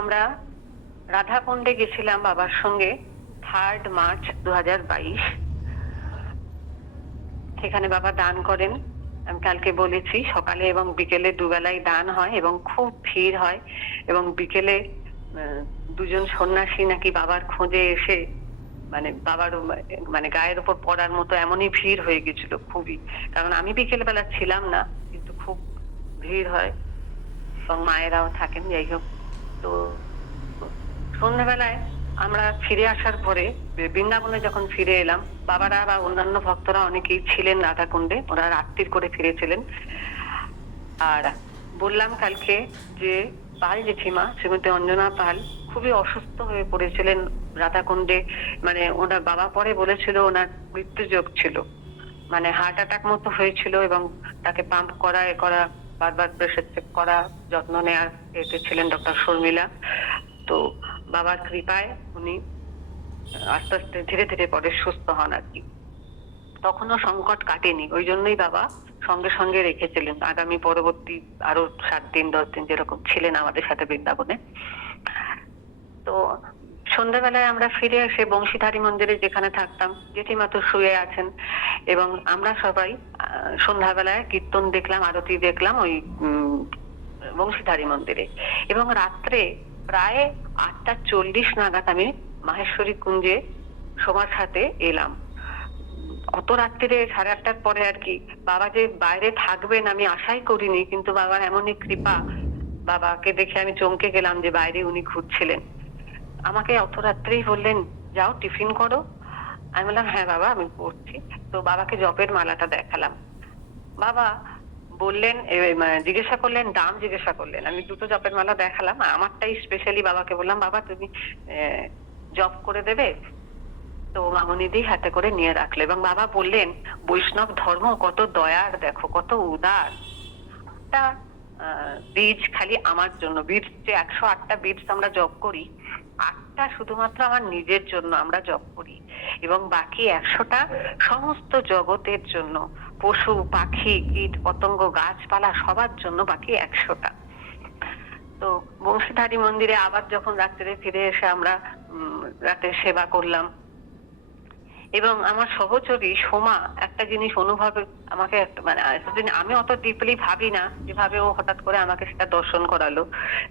আমরা রাধাকুণ্ডে গেছিলাম বাবার সঙ্গে 3 মার্চ 2022। সেখানে বাবা দান করেন। আমি কালকে বলেছি সকালে এবং বিকেলে দুবেলাই দান হয় এবং খুব ভিড় হয় এবং বিকেলে দুজন সন্ন্যাসী নাকি বাবার খোঁজে এসে মানে বাবার মানে গায়ের উপর পড়ার মতো এমনই ভিড় হয়ে গেছিল খুবই। কারণ আমি বিকেল বেলা ছিলাম না, কিন্তু খুব ভিড় হয় এবং মায়েরাও থাকেন। যাই হোক, তো সন্ধ্যাবেলায় আমরা ফিরে আসার পরে বৃন্দাবনে যখন ফিরে এলাম, বাবারা বা অন্যান্য ভক্তরা অনেকেই ছিলেন রাধাকুণ্ডে, ওরা রাত্রির করে ফিরেছিলেন। আর বললাম কালকে যে পাল জেঠিমা শ্রীমতী অঞ্জনা পাল খুবই অসুস্থ হয়ে পড়েছিলেন রাধাকুণ্ডে। মানে ওনার বাবা পরে বলেছিল ওনার মৃত্যুযোগ ছিল, মানে হার্ট অ্যাটাক মতো হয়েছিল এবং তাকে পাম্প করা এ করা, বারবার প্রেসার চেক করা, যত্ন নেওয়ার এতে ছিলেন ডক্টর শর্মিলা। তো বাবার কৃপায় উনি আস্তে আস্তে ধীরে ধীরে পরে সুস্থ হন আর কি। তখনও সংকট কাটেনি, ওই জন্যই বাবা সঙ্গে সঙ্গে রেখেছিলেন আগামী পরবর্তী আরো 7 দিন 10 দিন যেরকম ছিলেন আমাদের সাথে বৃন্দাবনে। তো সন্ধ্যাবেলায় আমরা ফিরে এসে বংশীধারী মন্দিরে যেখানে থাকতাম, জেঠিমা তো শুয়ে আছেন এবং আমরা সবাই সন্ধ্যাবেলায় কীর্তন দেখলাম, আরতি দেখলাম ওই বংশীধারী মন্দিরে। এবং রাত্রে প্রায় 8:40 নাগাদ আমি মাহেশ্বরী কুঞ্জে সবার সাথে এলাম। অত রাত্রিরে 8:30টার পরে আর কি। বাবা যে বাইরে থাকবেন আমি আশাই করিনি, কিন্তু বাবার এমনই কৃপা, বাবাকে দেখে আমি চমকে গেলাম যে বাইরে উনি ঘুরছিলেন। আমাকে অত রাত্রেই বললেন যাও টিফিন করো। আমি বললাম হ্যাঁ বাবা আমি করছি। তো বাবাকে জপের মালাটা দেখালাম। বাবা বললেন জিজ্ঞাসা করলেন, দাম জিজ্ঞাসা করলেন। আমি দুটো জপের মালা দেখালাম, আমারটাই স্পেশালি বাবাকে বললাম বাবা তুমি জপ করে দেবে। তো মামনিদি হাতে করে নিয়ে রাখলো এবং বাবা বললেন বৈষ্ণব ধর্ম কত দয়ার, দেখো কত উদার। একটা বীজ খালি আমার জন্য, বীজ যে 108টা বীজ আমরা জপ করি, 8টা শুধুমাত্র আমার নিজের জন্য আমরা জপ করি এবং বাকি 100টা সমস্ত জগতের জন্য, পশু পাখি কীট পতঙ্গ গাছপালা সবার জন্য বাকি 100টা। তো বংশীধারী মন্দিরে আবার যখন রাত্রে ফিরে এসে আমরা রাতের সেবা করলাম এবং আমার সহচরী সোমা একটা জিনিস অনুভব আমাকে মানে এতদিন আমি অত ডিপলি ভাবি না, যেভাবে ও হঠাৎ করে আমাকে সেটা দর্শন করালো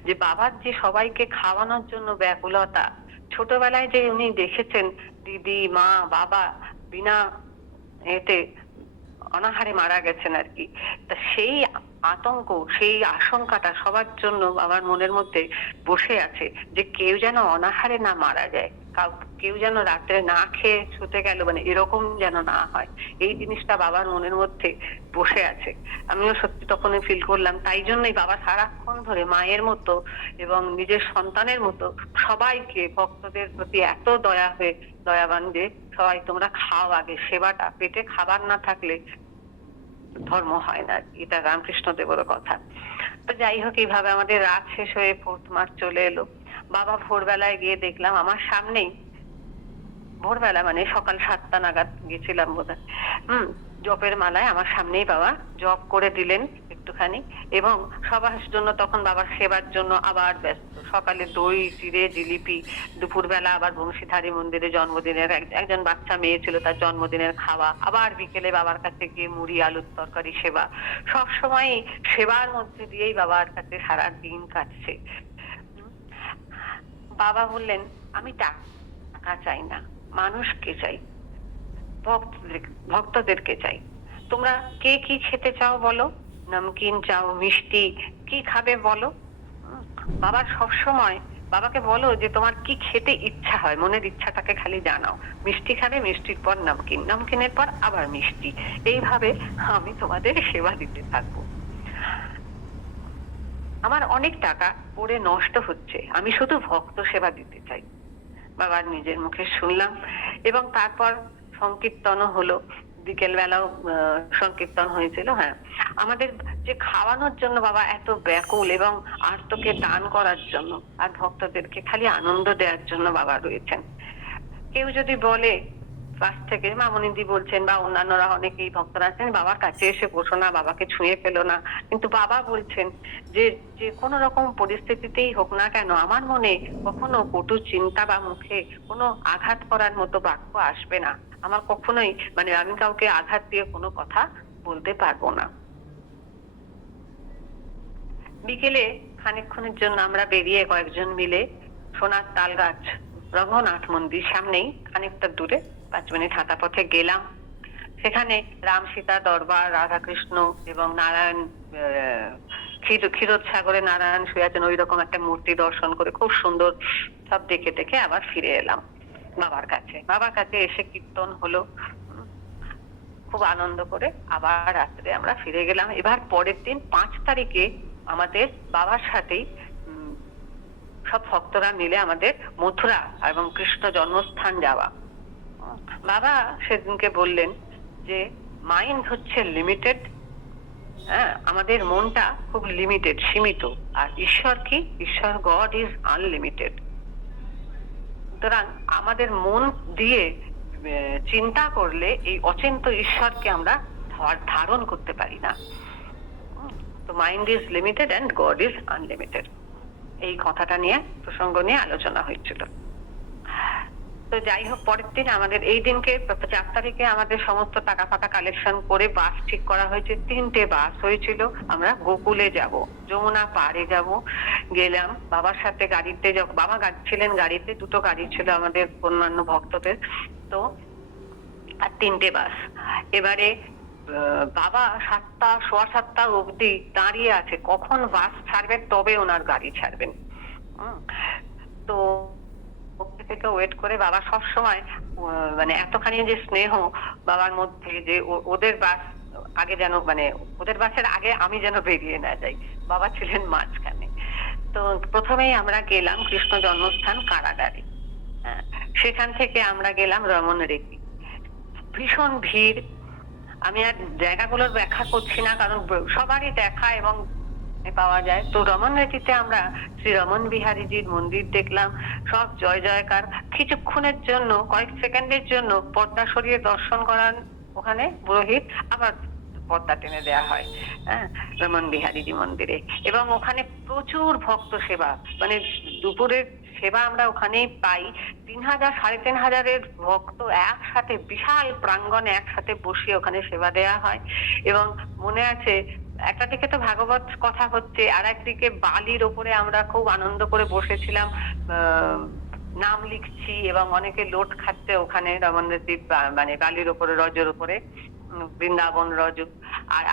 যে বাবার যে সবাইকে খাওয়ানোর জন্য ব্যাকুলতা, ছোটবেলায় যে উনি দেখেছেন দিদি মা বাবা বিনা এতে অনাহারে মারা গেছেন আর কি। তা সেই আতঙ্ক সেই আশঙ্কাটা সবার জন্য আমার মনের মধ্যে বসে আছে যে কেউ যেন অনাহারে না মারা যায়, কেউ যেন রাত্রে না খেয়ে শুতে গেল, মানে এরকম যেন না হয়। এই জিনিসটা বাবার মনের মধ্যে বসে আছে। আমিও সত্যি তখন ফিল করলাম। তাই জন্যই বাবা সারাক্ষণ ধরে মায়ের মতো এবং নিজের সন্তানের মতো সবাইকে ভক্তদের প্রতি এত দয়া হয়ে দয়াবান যে সবাই তোমরা খাও আগে, সেবাটা, পেটে খাবার না থাকলে ধর্ম হয় না। এটা রামকৃষ্ণ দেবের কথা। তো যাই হোক, এইভাবে আমাদের রাত শেষ হয়ে 4 মার্চ চলে এলো। বাবা ভোরবেলায় গিয়ে দেখলাম আমার সামনেই, ভোরবেলা মানে সকাল 7টা নাগাদ গেছিলাম বোধহয়, জপের মালায় আমার সামনেই বাবা জপ করে দিলেন একটুখানি এবং সবার জন্য তখন বাবার সেবার জন্য আবার ব্যস্ত। সকালে দই চিড়ে জিলিপি, দুপুরবেলা আবার বংশীধারী মন্দিরে জন্মদিনের একজন বাচ্চা মেয়ে ছিল তার জন্মদিনের খাওয়া, আবার বিকেলে বাবার কাছে গিয়ে মুড়ি আলুর তরকারি সেবা। সব সময় সেবার মধ্যে দিয়েই বাবার কাছে সারা দিন কাটছে। বাবা বললেন আমি টাকা চাই না, মানুষকে চাই, ভক্তদেরকে চাই। তোমরা কে কি খেতে চাও বলো, নমকিন চাও মিষ্টি, কি খাবে বলো। বাবা সব সময় বাবাকে বলো যে তোমার কি খেতে ইচ্ছা হয়, মনের ইচ্ছাটাকে খালি জানাও। মিষ্টি খাবে, মিষ্টির পর নমকিন, নমকিনের পর আবার মিষ্টি, এইভাবে আমি তোমাদের সেবা দিতে থাকবো। আমার অনেক টাকা পড়ে নষ্ট হচ্ছে, আমি শুধু ভক্ত সেবা দিতে চাই। বাবার নিজের মুখে শুনলাম এবং তারপর সংকীর্তনও হলো, বিকেল বেলাও সংকীর্তন হয়েছিল। হ্যাঁ, আমাদের যে খাওয়ানোর জন্য বাবা এত ব্যাকুল এবং আর্তকে দান করার জন্য আর ভক্তদেরকে খালি আনন্দ দেওয়ার জন্য বাবা রয়েছেন। কেউ যদি বলে বাস থেকে মামনিদি বলছেন বা অন্যান্যরা অনেকেই ভক্তরা আছেন, বাবার কাছে এসে বসো না, বাবাকে ছুঁয়ে ফেলো না। কিন্তু বাবা বলছেন যে যে কোনো রকম পরিস্থিতিতেই হোক না কেন আমার মনে কখনো কটু চিন্তা বা মুখে কোনো আঘাত করার মতো বাক্য আসবে না। আমার কখনোই আমি কাউকে আঘাত দিয়ে কোনো কথা বলতে পারবো না। বিকেলে খানিকক্ষণের জন্য আমরা বেরিয়ে কয়েকজন মিলে সোনার তাল গাছ রঘুনাথ মন্দির সামনেই খানিকটা দূরে 5 মিনিট হাঁটা পথে গেলাম। সেখানে রাম সীতা দরবার, রাধাকৃষ্ণ এবং নারায়ণ, ক্ষীরোদ সাগরে নারায়ণ শুয়ে আছেন ওই রকম একটা মূর্তি দর্শন করে খুব সুন্দর সব দেখে দেখে আবার ফিরে এলাম বাবার কাছে। বাবার কাছে এসে কীর্তন হলো, খুব আনন্দ করে আবার রাত্রে আমরা ফিরে গেলাম। এবার পরের দিন 5 তারিখে আমাদের বাবার সাথেই সব ভক্তরা মিলে আমাদের মথুরা এবং কৃষ্ণ জন্মস্থান যাওয়া। বাবা সেদিনকে বললেন যে মাইন্ড হচ্ছে লিমিটেড, হ্যাঁ, আমাদের মনটা খুব লিমিটেড, সীমিত, আর ঈশ্বর কি, ঈশ্বর গড ইজ আনলিমিটেড। সুতরাং আমাদের মন দিয়ে চিন্তা করলে এই অচিন্ত ঈশ্বরকে আমরা ধারণ করতে পারি না। তো mind is limited and god is unlimited, এই কথাটা নিয়ে প্রসঙ্গ নিয়ে আলোচনা হয়েছিল। তো যাই হোক, পরের দিন আমাদের এই দিনকে 4 তারিখে আমাদের সমস্ত টাকা ফাটা কালেকশন করে বাস ঠিক করা হয়েছে। 3টে বাস হয়েছিল, আমরা গোকুলে যাব, যমুনা পাড়ে যাব। গেলাম বাবার সাথে গাড়িতে, বাবা ছিলেন গাড়িতে, 2টো গাড়ি ছিল আমাদের অন্যান্য ভক্তদের, তো আর 3টে বাস। এবারে বাবা 7টা, 7:15 অবধি দাঁড়িয়ে আছে কখন বাস ছাড়বেন তবে ওনার গাড়ি ছাড়বেন। তো থেকে ওয়েট করে বাবা সব সময় এতখানি যে স্নেহ বাবার মধ্যে, যে ওদের বাস আগে যেন ওদের বাসের আগে আমি যেন বেরিয়ে না যাই, বাবা ছিলেন মাঝখানে। তো প্রথমেই আমরা গেলাম কৃষ্ণ জন্মস্থান কারাগারে, সেখান থেকে আমরা গেলাম রমন রেতি। ভীষণ ভিড়, আমি আর জায়গাগুলোর ব্যাখ্যা করছি না কারণ সবারই দেখা এবং পাওয়া যায়। তো রমন রেতিতে আমরা শ্রী রমন বিহারীজির মন্দির দেখলাম, সব জয় জয়কার। কিছুক্ষণের জন্য, কয়েক সেকেন্ডের জন্য পর্দা সরিয়ে দর্শন করান ওখানে পুরোহিত, আবার পর্দা টেনে দেওয়া হয়, হ্যাঁ, রমন বিহারীজি মন্দিরে। এবং ওখানে প্রচুর ভক্ত সেবা, দুপুরের সেবা আমরা ওখানেই পাই। 3000 3500 ভক্ত একসাথে বিশাল প্রাঙ্গণে একসাথে বসে ওখানে সেবা দেওয়া হয়। এবং মনে আছে একটা দিকে তো ভাগবত কথা হচ্ছে, আর একদিকে বালির ওপরে আমরা খুব আনন্দ করে বসেছিলাম, নাম লিখছি এবং অনেকে লোট খাচ্ছে ওখানে রমন রেতি বালির ওপরে, রজের উপরে, বৃন্দাবন রজ।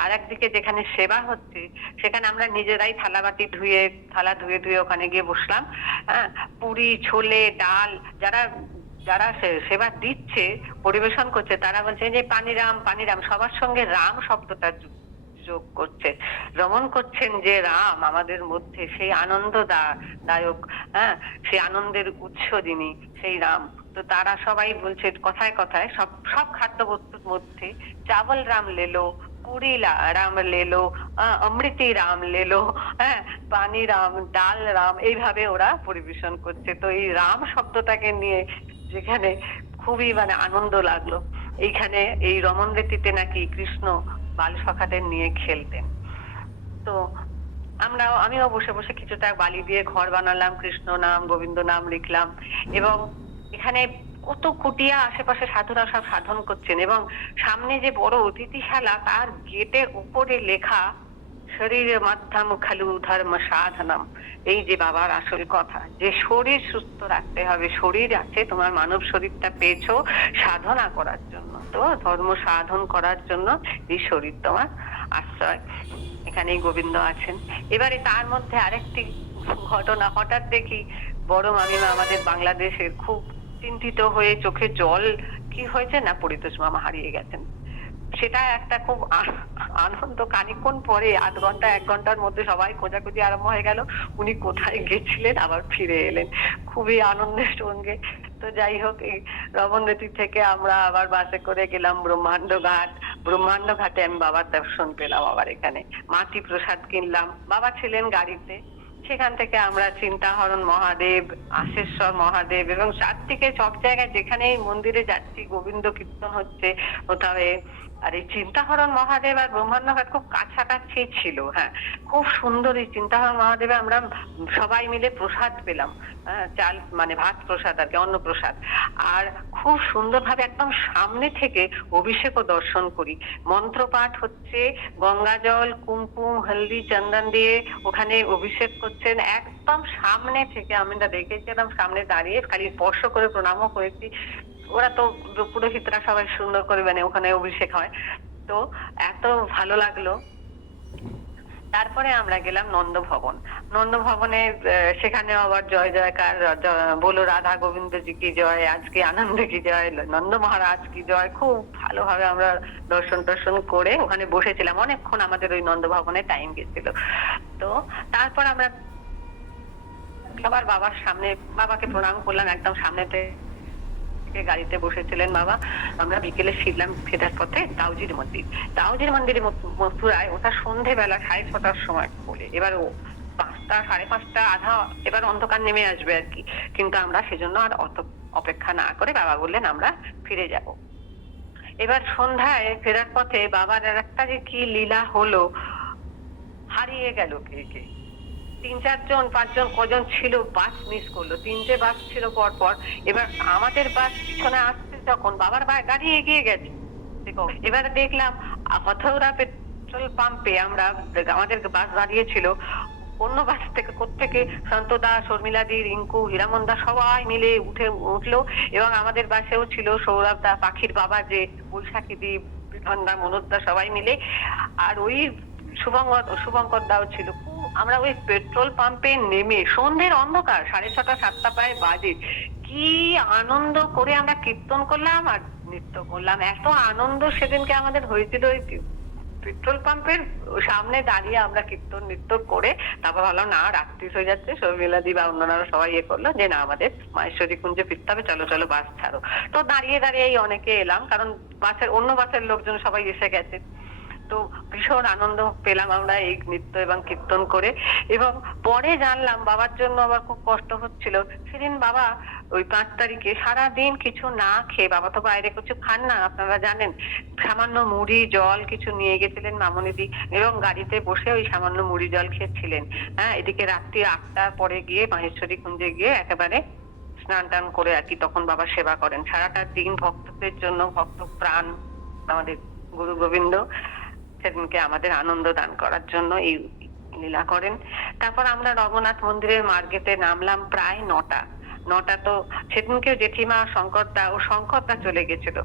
আর একদিকে যেখানে সেবা হচ্ছে সেখানে আমরা নিজেরাই থালা ধুয়ে ওখানে গিয়ে বসলাম। হ্যাঁ, পুরি, ছোলে, ডাল, যারা সেবা দিচ্ছে, পরিবেশন করছে, তারা বলছে যে পানিরাম পানিরাম, সবার সঙ্গে রাম শব্দটা যোগ করছে, রমন করছেন যে রাম আমাদের মধ্যে, সেই দায়ক, হ্যাঁ, সেই আনন্দের উৎস যিনি, সেই রাম। তো তারা সবাই বলছে কথায় কথায়, সব খাদ্য বস্তুর মধ্যে চাবল রাম লেলো, পুরি রাম লেলো, অমৃতি রাম লেলো, হ্যাঁ, পানি রাম, ডাল রাম, এইভাবে ওরা পরিবেশন করছে। তো এই রাম শব্দটাকে নিয়ে যেখানে খুবই আনন্দ লাগলো। এইখানে এই রমন রেতিতে নাকি কৃষ্ণ বাল সখাদের নিয়ে খেলতেন। তো আমিও বসে বসে কিছুটা বালি দিয়ে ঘর বানালাম, কৃষ্ণ নাম, গোবিন্দ নাম লিখলাম। এবং এখানে কত কুটিয়া আশেপাশে সাধুরা সব সাধন করছেন, এবং সামনে যে বড় অতিথিশালা, তার গেটের উপরে লেখা শরীরে মাধ্যম খালু ধর্ম সাধনম। এই যে বাবার আসল কথা, যে শরীর সুস্থ রাখতে হবে, শরীর আছে, তোমার মানব শরীরটা পেয়েছো সাধনা করার জন্য, তো ধর্ম সাধন করার জন্য এই শরীর তোমার আশ্রয়। এখানেই গোবিন্দ আছেন। এবারে তার মধ্যে আরেকটি ঘটনা, হঠাৎ দেখি বড় মামিমা আমাদের বাংলাদেশের খুব চিন্তিত হয়ে চোখে জল, কি হয়েছে না, পরিতোষ মামা হারিয়ে গেছেন। সেটা একটা খুব আনন্দ। খানিকক্ষণ পরে 8 ঘন্টা 1 ঘন্টার মধ্যে সবাই খোঁজাখুঁজি আরম্ভ হয়ে গেল, উনি কোথায় গেছিলেন, আবার ফিরে এলেন খুবই আনন্দের সঙ্গে। তো যাই হোক, এই রমন রেতি থেকে আমরা আবার বাসে করে গেলাম ব্রহ্মাণ্ড ঘাটে আমি বাবার দর্শন পেলাম। আবার এখানে মাটি প্রসাদ কিনলাম, বাবা ছিলেন গাড়িতে, সেখান থেকে আমরা চিন্তাহরণ মহাদেব, আশেশ্বর মহাদেব এবং চারদিকে সব জায়গায় যেখানে এই মন্দিরে যাচ্ছি গোবিন্দ কীর্তন হচ্ছে কোথাও আর এই চিন্তাহরণ মহাদেব আর ব্রহ্মাণ্ড ঘাট খুব কাছাকাছি ছিল। হ্যাঁ, খুব সুন্দর এই চিন্তাহরণ মহাদেবে আমরা সবাই মিলে প্রসাদ পেলাম। চাল মানে ভাত প্রসাদ আর কি, অন্ন প্রসাদ। আর খুব সুন্দরভাবে একদম সামনে থেকে অভিষেকও দর্শন করি। মন্ত্রপাঠ হচ্ছে, গঙ্গা জল, কুমকুম, হলদি, চন্দন দিয়ে ওখানে অভিষেক করছেন একদম সামনে থেকে। আমরা দেখেছিলাম সামনে দাঁড়িয়ে, খালি স্পর্শ করে প্রণামও করেছি। ওরা তো পুরোহিতরা সবাই সুন্দর করে মানে ওখানে অভিষেক হয়, তো এত ভালো লাগলো। তারপরে আমরা গেলাম নন্দ ভবন। নন্দ ভবনে সেখানে আবার জয় জয়কার, বলো রাধা গোবিন্দ জি কি জয়, আজকে আনন্দ কি জয়, নন্দ মহারাজ কি জয়। খুব ভালোভাবে আমরা দর্শন টর্শন করে ওখানে বসেছিলাম অনেকক্ষণ, আমাদের ওই নন্দ ভবনে টাইম গেছিল। তো তারপর আমরা আবার বাবার সামনে, বাবাকে প্রণাম করলাম একদম সামনেতে গাড়িতে বসেছিলেন বাবা। আমরা বিকেলে ফিরলাম, ফেরার পথে দাউজির মন্দির। দাউজির মন্দিরে মথুরায় ওটা সন্ধেবেলা 6:30টার সময় বলে, এবার ও 5টা 5:30 আধা, এবার অন্ধকার নেমে আসবে আর কি। কিন্তু আমরা সেজন্য আর অত অপেক্ষা না করে বাবা বললেন আমরা ফিরে যাব। এবার সন্ধ্যায় ফেরার পথে বাবার আর একটা যে কি লীলা হলো, হারিয়ে গেল কে কে। 3-4 জন 5 জন কজন ছিল বাস মিস করলো, 3টে বাস ছিল পর পর। এবার আমাদের বাস পিছনে আসছে যখন বাবার গাড়ি এগিয়ে গেছে। এবারে দেখলাম হথৌরা পেট্রোল পাম্পে আমরা, আমাদের বাস দাঁড়িয়েছিল, অন্য বাস থেকে কোত্থেকে সন্তদা, শর্মিলাদি, রিঙ্কু, হীরামন্দা সবাই মিলে উঠলো। এবং আমাদের বাসেও ছিল সৌরভ দা, পাখির বাবা যে, বৈশাখী দি, বিধনদা, মনোজদা সবাই মিলে। আর ওই শুভঙ্কর দাও ছিল। আমরা ওই পেট্রোল পাম্পে নেমে সন্ধ্যের অন্ধকার 6:30 7টা প্রায় বাজে, কি আনন্দ করে আমরা কীর্তন করলাম আর নৃত্য করলাম। এত আনন্দ সেদিনকে আমাদের হয়েছিল ওই পেট্রোল পাম্পের সামনে দাঁড়িয়ে আমরা কীর্তন নৃত্য করে। তারপর ভাবলাম না রাত্রি হয়ে যাচ্ছে, শর্মিলাদি বা অন্যরা সবাই করলো যে না আমাদের মাহেশ্বরী কুঞ্জে ফিরতে হবে, চলো চলো বাস ছাড়ো। তো দাঁড়িয়ে দাঁড়িয়ে অনেকে এলাম, কারণ অন্য বাসের লোকজন সবাই এসে গেছে। তো ভীষণ আনন্দ পেলাম আমরা এই নৃত্য এবং কীর্তন করে। এবং পরে জানলাম বাবার জন্য আবার খুব কষ্ট হচ্ছিল। সেদিন বাবা ওই 5 তারিখে সারাদিন কিছু না খেয়ে, বাবা তো বাইরে কিছু খান না আপনারা জানেন, সামান্য মুড়ি জল কিছু নিয়ে গেছিলেন মামনিদি, এবং গাড়িতে বসে ওই সামান্য মুড়ি জল খেয়েছিলেন। হ্যাঁ, এদিকে রাত্রি 8টার পরে গিয়ে মাহেশ্বরী কুঞ্জে গিয়ে একেবারে স্নান টান করে আর কি তখন বাবা সেবা করেন। সারাটা দিন ভক্তদের জন্য, ভক্ত প্রাণ আমাদের গুরু গোবিন্দ সেদিনকে আমাদের আনন্দ দান করার জন্য এই লীলা করেন। তারপর আমরা রঘুনাথ মন্দিরের মার্গেতে নামলাম প্রায় 9টা। তো সেদিনকে জেঠিমা শঙ্করদা চলে গেছিল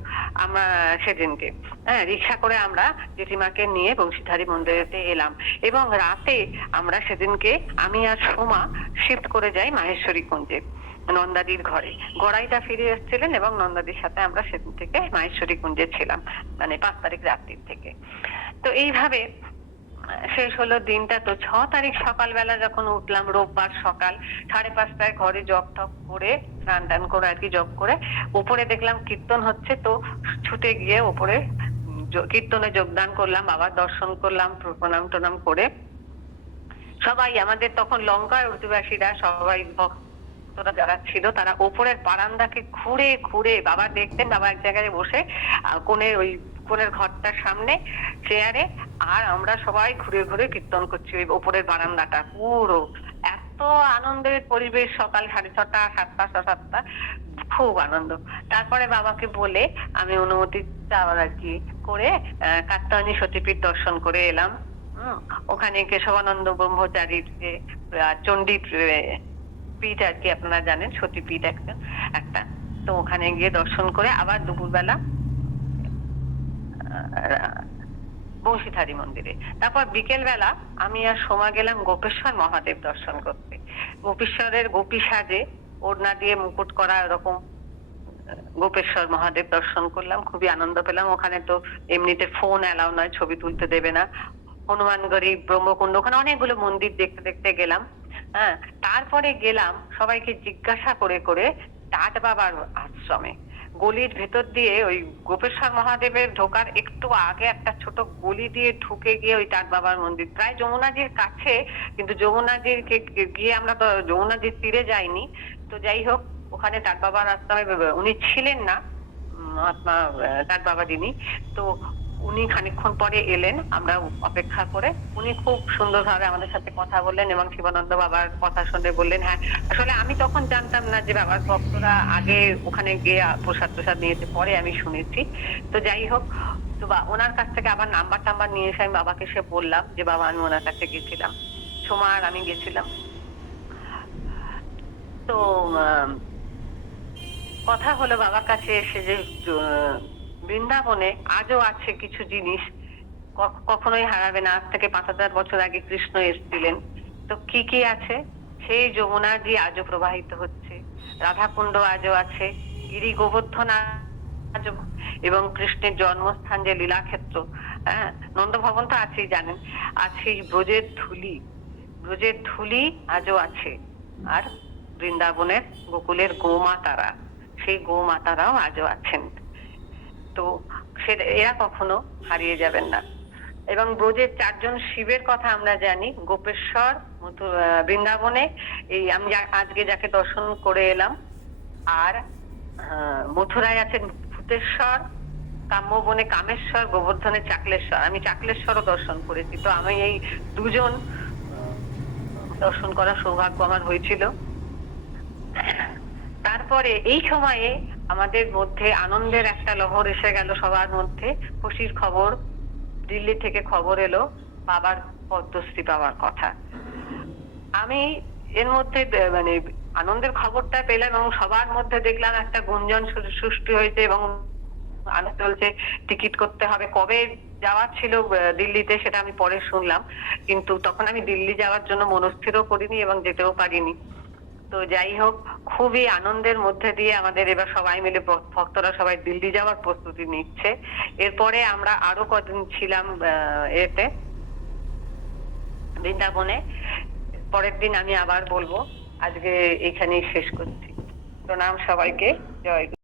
আমরা সেদিনকে। হ্যাঁ, রিক্সা করে আমরা জেঠিমাকে নিয়ে বংশীধারী মন্দিরেতে এলাম। এবং রাতে আমরা সেদিনকে আমি আর সোমা শিফট করে যাই মাহেশ্বরী কুঞ্জে নন্দাদির ঘরে। গড়াইটা ফিরে এসেছিলেন এবং নন্দাদির সাথে আমরা সেদিন থেকে মাহেশ্বরী কুঞ্জে ছিলাম, মানে 5 তারিখ রাত্রির থেকে। তো এইভাবে শেষ হলো দিনটা। তো 6 তারিখ সকালবেলা যখন উঠলাম, রোববার সকাল 5:30টায় ঘরে জপ টপ করে, স্নান টান করে আর কি জপ করে, উপরে দেখলাম কীর্তন হচ্ছে। তো ছুটে গিয়ে উপরে কীর্তনে যোগদান করলাম, বাবার দর্শন করলাম, প্রণাম টনাম করে সবাই আমাদের তখন লঙ্কার অধিবাসীরা সবাই ভক্তরা যারা ছিল তারা ওপরের বারান্দাকে ঘুরে ঘুরে বাবা দেখতেন। বাবা এক জায়গায় বসে কোণের ঘরটার সামনে চেয়ারে, আর আমরা সবাই ঘুরে ঘুরে কীর্তন করছি ওই ওপরের বারান্দাটা পুরো। এত আনন্দের পরিবেশ, সকাল 6:30 7টা 7টা, খুব আনন্দ। তারপরে বাবাকে বলে আমি অনুমতি চাওয়ার আর কি করে কাত্যায়নী সতীপীঠ দর্শন করে এলাম। ওখানে কেশবানন্দ ব্রহ্মচারীর যে চণ্ডী পীঠ আর কি, আপনারা জানেন সতীপীঠ একটা। তো ওখানে গিয়ে দর্শন করে আবার দুপুরবেলা বংশীধারী মন্দিরে। তারপর বিকেল বেলা আমি আর সোমা গেলাম গোপেশ্বর মহাদেব দর্শন করতে। গোপেশ্বরের গোপী সাজে ওড়না দিয়ে মুকুট করা এরকম গোপেশ্বর মহাদেব দর্শন করলাম, খুবই আনন্দ পেলাম। ওখানে তো এমনিতে ফোন অ্যালাউ নয়, ছবি তুলতে দেবে না। হনুমানগড়ি, ব্রহ্মকুণ্ড, ওখানে অনেকগুলো মন্দির দেখতে দেখতে গেলাম। হ্যাঁ, তারপরে গেলাম সবাইকে জিজ্ঞাসা করে করে টাট বাবার আশ্রমে। গলির ভেতর দিয়ে ওই গোপেশ্বর মহাদেবের ঢোকার একটু আগে একটা ছোট গলি দিয়ে ঢুকে গিয়ে ওই টাট বাবার মন্দির, প্রায় যমুনাজির কাছে, কিন্তু যমুনাজির গিয়ে আমরা তো যমুনাজির তীরে যাইনি। তো যাই হোক, ওখানে টাট বাবার আশ্রমে উনি ছিলেন না, মহাত্মা টাট বাবা যিনি। তো উনি খানিকক্ষণ পরে এলেন, আমরা অপেক্ষা করে। উনি খুব সুন্দরভাবে আমাদের সাথে কথা বললেন এবং শিবানন্দ বাবার কথা শুনে বললেন, হ্যাঁ আসলে আমি তখন জানতাম না যে বাবার ভক্তরা আগে ওখানে গিয়ে প্রসাদ প্রসাদ নিয়েছে, পরে আমি শুনেছি। তো যাই হোক, তো ওনার কাছ থেকে আবার নাম্বার টাম্বার নিয়ে এসে আমি বাবাকে সে বললাম যে বাবা আমি ওনার কাছে গেছিলাম, সোমা আর আমি গেছিলাম। তো কথা হলো বাবার কাছে এসে যে বৃন্দাবনে আজও আছে কিছু জিনিস, কখনোই হারাবে না। আজ থেকে 5000 বছর আগে কৃষ্ণ এসেছিলেন। তো কি কি আছে? সেই যমুনাজি আজও প্রবাহিত হচ্ছে, রাধাকুণ্ড আজও আছে, গিরি গোবর্ধন আজও, এবং কৃষ্ণের জন্মস্থান যে লীলাক্ষেত্র, হ্যাঁ নন্দ ভবন তো আছেই জানেন, আছে ব্রজের ধুলি, ব্রজের ধুলি আজও আছে। আর বৃন্দাবনের গোকুলের গোমাতারা, সেই গোমাতারাও আজও আছেন। তো এরা কখনো হারিয়ে যাবেন না। এবং ব্রজের 4 জন শিবের কথা আমরা জানি, গোপেশ্বর, বৃন্দাবনে এই আমি আজকে যাকে দর্শন করে এলাম, আর মথুরায় আছেন ভূতেশ্বর, কাম্যবনে কামেশ্বর, গোবর্ধনে চাকলেশ্বর। আমি চাকলেশ্বরও দর্শন করেছি। তো আমি এই 2 জন দর্শন করার সৌভাগ্য আমার হয়েছিল। তারপরে এই সময়ে আমাদের মধ্যে আনন্দের একটা লহর এসে গেল সবার মধ্যে। খুশির খবর, দিল্লি থেকে খবর এলো বাবার পদ্মশ্রী পাওয়ার কথা। আমি এর মধ্যে মানে আনন্দের খবরটা পেলাম এবং সবার মধ্যে দেখলাম একটা গুঞ্জন সৃষ্টি হয়েছে এবং আনন্দ চলছে। টিকিট করতে হবে, কবে যাওয়ার ছিল দিল্লিতে সেটা আমি পরে শুনলাম, কিন্তু তখন আমি দিল্লি যাওয়ার জন্য মনস্থিরও করিনি এবং যেতেও পারিনি। তো যাই হোক, খুবই আনন্দের মধ্যে দিয়ে আমাদের এবার সবাই মিলে ভক্তরা সবাই দিল্লি যাওয়ার প্রস্তুতি নিচ্ছে। এরপরে আমরা আরো কদিন ছিলাম এতে বৃন্দাবনে। পরের দিন আমি আবার বলবো। আজকে এখানেই শেষ করছি। প্রণাম সবাইকে, জয় গুরু।